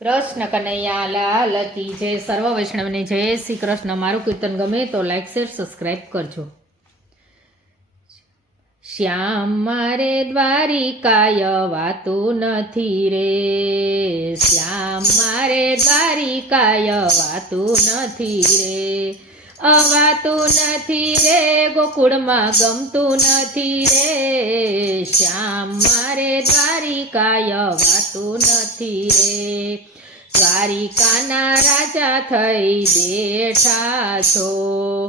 કૃષ્ણ કનૈયા, લાલ કી જય સર્વ વૈષ્ણવને, જય શ્રી કૃષ્ણ. મારું કીર્તન ગમે તો લાઈક શેર સબસ્ક્રાઈબ કરજો. શ્યામ, મારે દ્વારિકાય વાતું નથી રે. શ્યામ, મારે દ્વારિકાય વાતું નથી રે. અવાતું નથી રે, ગોકુળમાં ગમતું નથી રે. શ્યામ મારે દ્વારિકાય વાતું નથી રે. દ્વારિકાના રાજા થઈ બેઠા છો.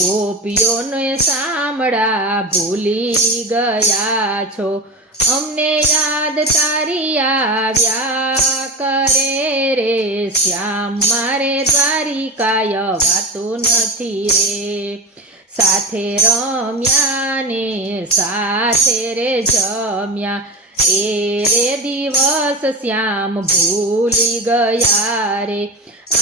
ગોપીઓને સાંભળા ભૂલી ગયા છો. અમને યાદ તારી આવ્યા કરે રે, શ્યામ મારે દ્વારિકાય વાતું નથી રે. સાથે રમ્યા ને સાથે રે જમ્યા. એ રે દિવસ શ્યામ ભૂલી ગયા રે.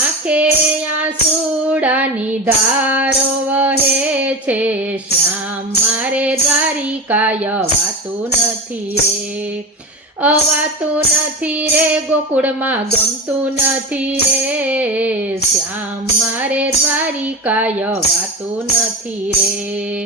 આંખે આંસુડાની ધારો વહે છે. શ્યામ મારે દ્વારિકાય વાતું નથી રે. અવાતું નથી રે, ગોકુળમાં ગમતું નથી રે. શ્યામ મારે દ્વારિકાય વાતું નથી રે.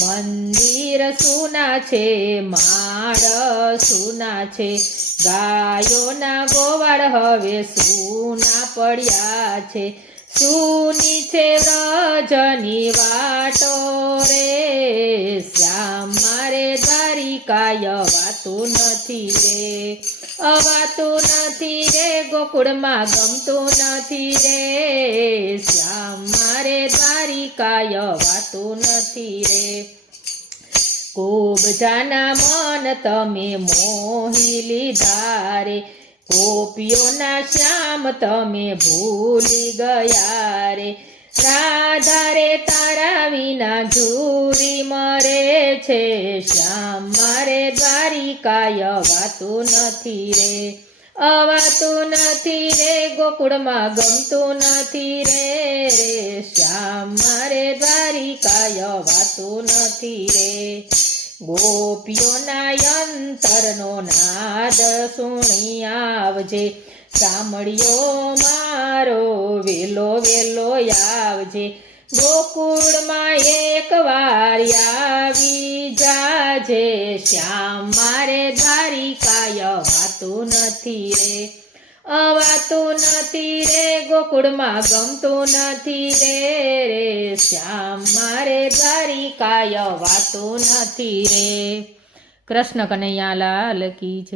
મંદિર સુના છે, માળ સુના છે. ગાયોના ગોવાળ હવે સુના પડ્યા છે. સુની છે રજની વાટો રે. શ્યામ મારે કાય વાતું નથી રે, અવાતું નથી રે, ગોકુળમાં ગમતું નથી રે. શ્યામ મારે દ્વારિકાય વાતું નથી રે. ખૂબ જાના મન તમે મોહી લીધા રે ગોપીઓના શ્યામ તમે ભૂલી ગયા રે. રાધા રે તારા વિના ઝૂરી મરે છે, શ્યામ મારે દ્વારિકાય વાતું નથી રે, અવાતું નથી રે, ગોકુળમાં ગમતું નથી રે રે શ્યામ મારે દ્વારિકાય વાતું નથી રે. ગોપીઓના યંતરનો નાદ સુણી આવજે. સાંભળ્યો મારો વેલો વેલો આવજે. ગોકુળમાં એક વાર આવી જાજે. શ્યામ મારે દ્વારિકાય વાતું નથી રે. અવાતું નથી રે. ગોકુળમાં ગમતું નથી રે રે, શ્યામ મારે દ્વારિકાય વાતું નથી રે. કૃષ્ણ કનૈયા લાલ કી છે